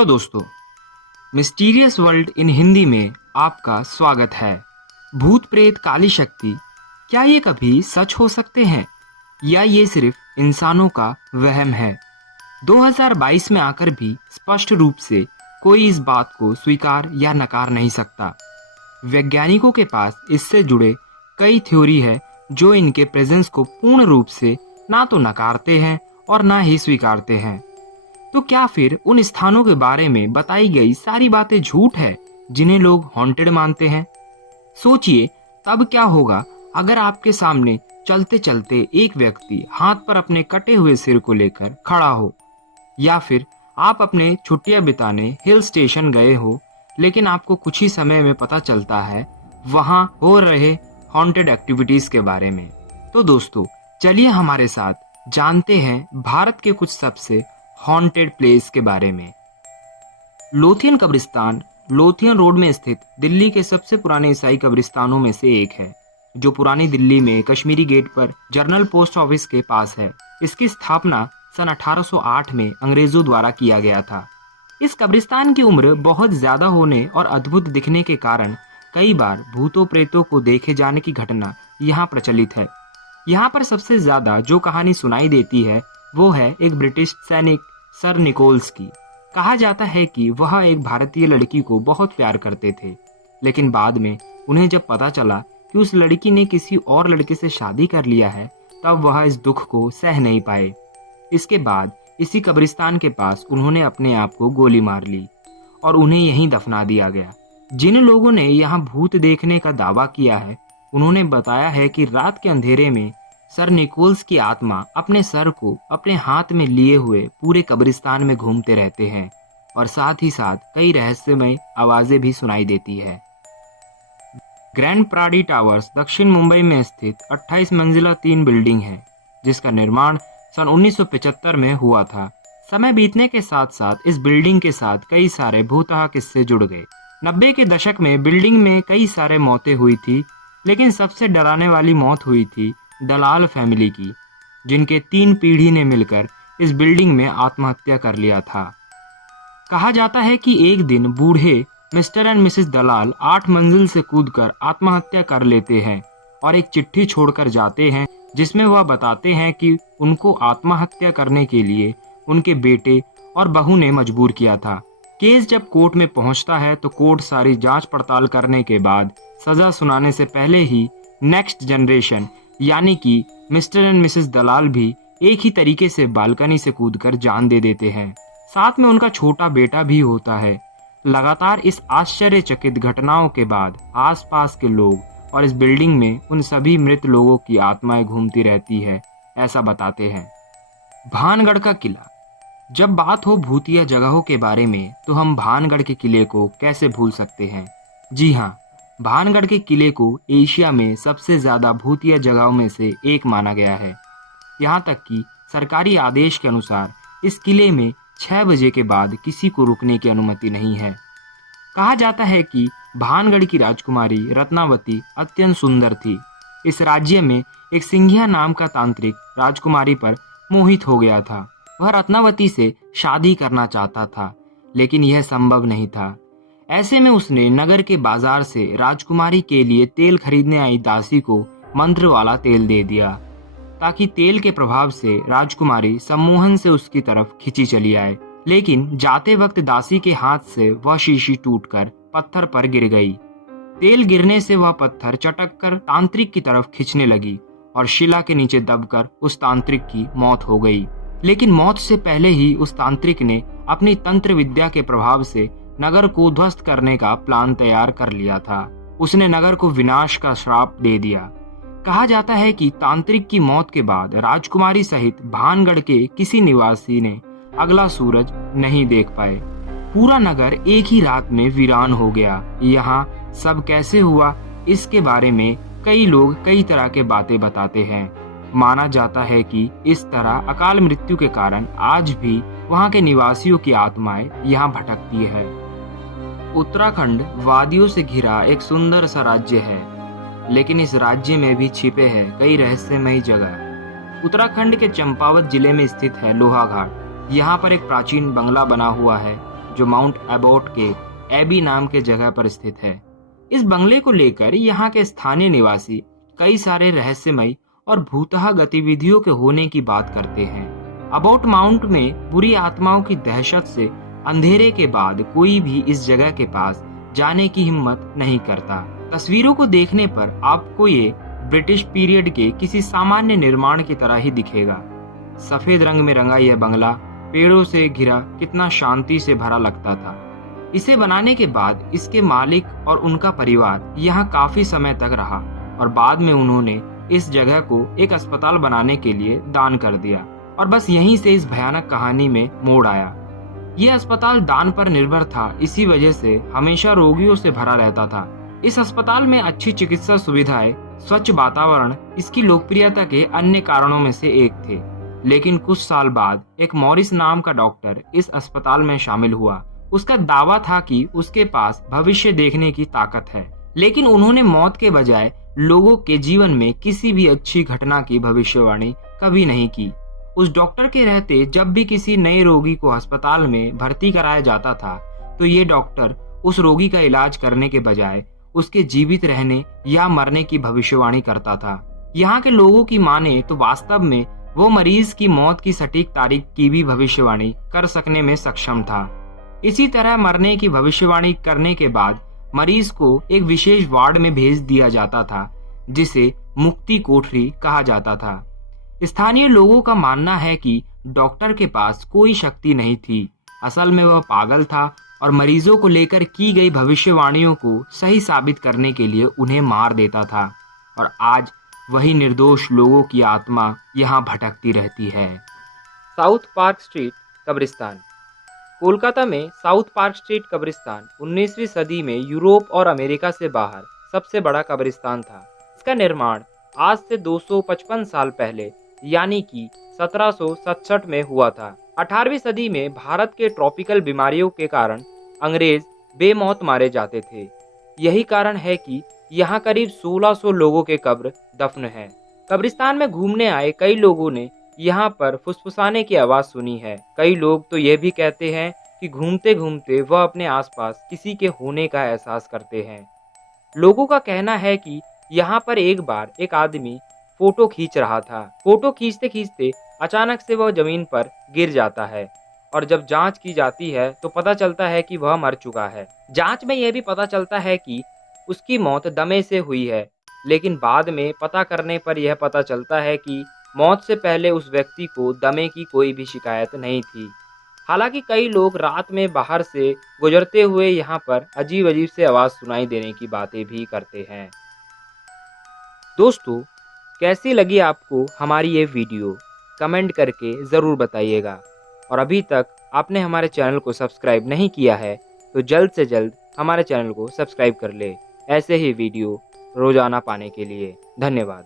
Hello दोस्तों, mysterious world in Hindi में आपका स्वागत है। भूत प्रेत काली शक्ति, क्या ये कभी सच हो सकते हैं या ये सिर्फ इंसानों का वहम है? 2022 में आकर भी स्पष्ट रूप से कोई इस बात को स्वीकार या नकार नहीं सकता। वैज्ञानिकों के पास इससे जुड़े कई थ्योरी है जो इनके प्रेजेंस को पूर्ण रूप से ना तो नकारते हैं और ना ही स्वीकारते हैं। तो क्या फिर उन स्थानों के बारे में बताई गई सारी बातें झूठ है जिन्हें लोग हॉन्टेड मानते हैं? सोचिए तब क्या होगा अगर आपके सामने चलते चलते एक व्यक्ति हाथ पर अपने कटे हुए सिर को लेकर खड़ा हो, या फिर आप अपने छुट्टियां बिताने हिल स्टेशन गए हो लेकिन आपको कुछ ही समय में पता चलता है वहां हो रहे हॉन्टेड एक्टिविटीज के बारे में। तो दोस्तों, चलिए हमारे साथ जानते हैं भारत के कुछ सबसे हॉन्टेड प्लेस के बारे में। लोथियन कब्रिस्तान लोथियन रोड में स्थित दिल्ली के सबसे पुराने ईसाई कब्रिस्तानों में से एक है, जो पुरानी दिल्ली में कश्मीरी गेट पर जर्नल पोस्ट ऑफिस के पास है। इसकी स्थापना सन 1808 में अंग्रेजों द्वारा किया गया था। इस कब्रिस्तान की उम्र बहुत ज्यादा होने और अद्भुत दिखने के कारण कई बार भूतों प्रेतों को देखे जाने की घटना यहाँ प्रचलित है। यहाँ पर सबसे ज्यादा जो कहानी सुनाई देती है वो है एक ब्रिटिश सैनिक सर निकोल्स की। कहा जाता है कि वह एक भारतीय लड़की को बहुत प्यार करते थे, लेकिन बाद में उन्हें जब पता चला कि उस लड़की ने किसी और लड़के से शादी कर लिया है, तब वह इस दुख को सह नहीं पाए। इसके बाद इसी कब्रिस्तान के पास उन्होंने अपने आप को गोली मार ली और उन्हें यहीं दफना दिया गया। जिन लोगों ने यहाँ भूत देखने का दावा किया है, उन्होंने बताया है कि रात के अंधेरे में सर निकोल्स की आत्मा अपने सर को अपने हाथ में लिए हुए पूरे कब्रिस्तान में घूमते रहते हैं और साथ ही साथ कई रहस्यमय आवाजें भी सुनाई देती है। ग्रैंड प्राडी टावर्स दक्षिण मुंबई में स्थित 28 मंजिला 3 बिल्डिंग है, जिसका निर्माण सन 1975 में हुआ था। समय बीतने के साथ साथ इस बिल्डिंग के साथ कई सारे भूतहा किस्से जुड़ गए। 90 के दशक में बिल्डिंग में कई सारे मौतें हुई थी, लेकिन सबसे डराने वाली मौत हुई थी दलाल फैमिली की, जिनके 3 पीढ़ी ने मिलकर इस बिल्डिंग में आत्महत्या कर लिया था। कहा जाता है कि एक दिन बूढ़े मिस्टर एंड मिसेस दलाल 8 मंजिल से कूदकर आत्महत्या कर लेते हैं और एक चिट्ठी छोड़कर जाते हैं, जिसमें वह बताते हैं कि उनको आत्महत्या करने के लिए उनके बेटे और बहू ने मजबूर किया था। केस जब कोर्ट में पहुंचता है तो कोर्ट सारी जांच पड़ताल करने के बाद सजा सुनाने से पहले ही नेक्स्ट जनरेशन यानी कि मिस्टर एंड मिसेस दलाल भी एक ही तरीके से बालकनी से कूदकर जान दे देते हैं। साथ में उनका छोटा बेटा भी होता है। लगातार इस आश्चर्यचकित घटनाओं के बाद आसपास के लोग और इस बिल्डिंग में उन सभी मृत लोगों की आत्माएं घूमती रहती है, ऐसा बताते हैं। भानगढ़ का किला। जब बात हो भूतिया जगहों के बारे में तो हम भानगढ़ के किले को कैसे भूल सकते हैं। जी हाँ, भानगढ़ के किले को एशिया में सबसे ज्यादा भूतिया जगहों में से एक माना गया है। यहाँ तक कि सरकारी आदेश के अनुसार इस किले में 6 बजे के बाद किसी को रुकने की अनुमति नहीं है। कहा जाता है कि भानगढ़ की राजकुमारी रत्नावती अत्यंत सुंदर थी। इस राज्य में एक सिंघिया नाम का तांत्रिक राजकुमारी पर मोहित हो गया था। वह रत्नावती से शादी करना चाहता था, लेकिन यह संभव नहीं था। ऐसे में उसने नगर के बाजार से राजकुमारी के लिए तेल खरीदने आई दासी को मंत्र वाला तेल दे दिया, ताकि तेल के प्रभाव से राजकुमारी सम्मोहन से उसकी तरफ खिंची चली आए। लेकिन जाते वक्त दासी के हाथ से वह शीशी टूटकर पत्थर पर गिर गई। तेल गिरने से वह पत्थर चटक कर तांत्रिक की तरफ खींचने लगी और शिला के नीचे दबकर उस तांत्रिक की मौत हो गई। लेकिन मौत से पहले ही उस तांत्रिक ने अपनी तंत्र विद्या के प्रभाव से नगर को ध्वस्त करने का प्लान तैयार कर लिया था। उसने नगर को विनाश का श्राप दे दिया। कहा जाता है कि तांत्रिक की मौत के बाद राजकुमारी सहित भानगढ़ के किसी निवासी ने अगला सूरज नहीं देख पाए। पूरा नगर एक ही रात में वीरान हो गया। यहाँ सब कैसे हुआ, इसके बारे में कई लोग कई तरह के बातें बताते हैं। माना जाता है कि इस तरह अकाल मृत्यु के कारण आज भी वहाँ के निवासियों की आत्माएं यहाँ भटकती है। उत्तराखंड वादियों से घिरा एक सुंदर सा राज्य है, लेकिन इस राज्य में भी छिपे हैं कई रहस्यमयी जगह। उत्तराखंड के चंपावत जिले में स्थित है लोहाघाट। यहाँ पर एक प्राचीन बंगला बना हुआ है जो माउंट एबोट के एबी नाम के जगह पर स्थित है। इस बंगले को लेकर यहाँ के स्थानीय निवासी कई सारे रहस्यमय और भूतहा गतिविधियों के होने की बात करते हैं। अबाउट माउंट में बुरी आत्माओं की दहशत से अंधेरे के बाद कोई भी इस जगह के पास जाने की हिम्मत नहीं करता। तस्वीरों को देखने पर आपको ये ब्रिटिश पीरियड के किसी सामान्य निर्माण की तरह ही दिखेगा। सफेद रंग में रंगा यह बंगला पेड़ों से घिरा कितना शांति से भरा लगता था। इसे बनाने के बाद इसके मालिक और उनका परिवार यहाँ काफी समय तक रहा और बाद में उन्होंने इस जगह को एक अस्पताल बनाने के लिए दान कर दिया और बस यहीं से इस भयानक कहानी में मोड़ आया। यह अस्पताल दान पर निर्भर था, इसी वजह से हमेशा रोगियों से भरा रहता था। इस अस्पताल में अच्छी चिकित्सा सुविधाएं, स्वच्छ वातावरण इसकी लोकप्रियता के अन्य कारणों में से एक थे। लेकिन कुछ साल बाद एक मॉरिस नाम का डॉक्टर इस अस्पताल में शामिल हुआ। उसका दावा था कि उसके पास भविष्य देखने की ताकत है, लेकिन उन्होंने मौत के बजाय लोगों के जीवन में किसी भी अच्छी घटना की भविष्यवाणी कभी नहीं की। उस डॉक्टर के रहते जब भी किसी नए रोगी को अस्पताल में भर्ती कराया जाता था तो ये डॉक्टर उस रोगी का इलाज करने के बजाय उसके जीवित रहने या मरने की भविष्यवाणी करता था। यहाँ के लोगों की माने तो वास्तव में वो मरीज की मौत की सटीक तारीख की भी भविष्यवाणी कर सकने में सक्षम था। इसी तरह मरने की भविष्यवाणी करने के बाद मरीज को एक विशेष वार्ड में भेज दिया जाता था जिसे मुक्ति कोठरी कहा जाता था। स्थानीय लोगों का मानना है कि डॉक्टर के पास कोई शक्ति नहीं थी। असल में वह पागल था और मरीजों को लेकर की गई भविष्यवाणियों को सही साबित करने के लिए उन्हें मार देता था और आज वही निर्दोष लोगों की आत्मा यहाँ भटकती रहती है। साउथ पार्क स्ट्रीट कब्रिस्तान। कोलकाता में साउथ पार्क स्ट्रीट कब्रिस्तान 19वीं सदी में यूरोप और अमेरिका से बाहर सबसे बड़ा कब्रिस्तान था। इसका निर्माण आज से 255 साल पहले यानी कि 1767 में हुआ था। 18वीं सदी में भारत के ट्रॉपिकल बीमारियों के कारण अंग्रेज बेमौत मारे जाते थे। यही कारण है कि यहाँ करीब 1600 लोगों के कब्र दफन हैं। कब्रिस्तान में घूमने आए कई लोगों ने यहाँ पर फुसफुसाने की आवाज़ सुनी है। कई लोग तो ये भी कहते हैं कि घूमते घूमते वह अपने आसपास किसी के होने का एहसास करते हैं। लोगों का कहना है कि यहाँ पर एक बार एक आदमी फोटो खींच रहा था। फोटो खींचते खींचते अचानक से वह जमीन पर गिर जाता है और जब जांच की जाती है तो पता चलता है कि वह मर चुका है। जांच में यह भी पता चलता है कि उसकी मौत दमे से हुई है, लेकिन बाद में पता करने पर यह पता चलता है कि मौत से पहले उस व्यक्ति को दमे की कोई भी शिकायत नहीं थी। हालांकि कई लोग रात में बाहर से गुजरते हुए यहाँ पर अजीब अजीब से आवाज़ सुनाई देने की बातें भी करते हैं। दोस्तों, कैसी लगी आपको हमारी ये वीडियो? कमेंट करके ज़रूर बताइएगा और अभी तक आपने हमारे चैनल को सब्सक्राइब नहीं किया है तो जल्द से जल्द हमारे चैनल को सब्सक्राइब कर ले ऐसे ही वीडियो रोज़ाना पाने के लिए। धन्यवाद।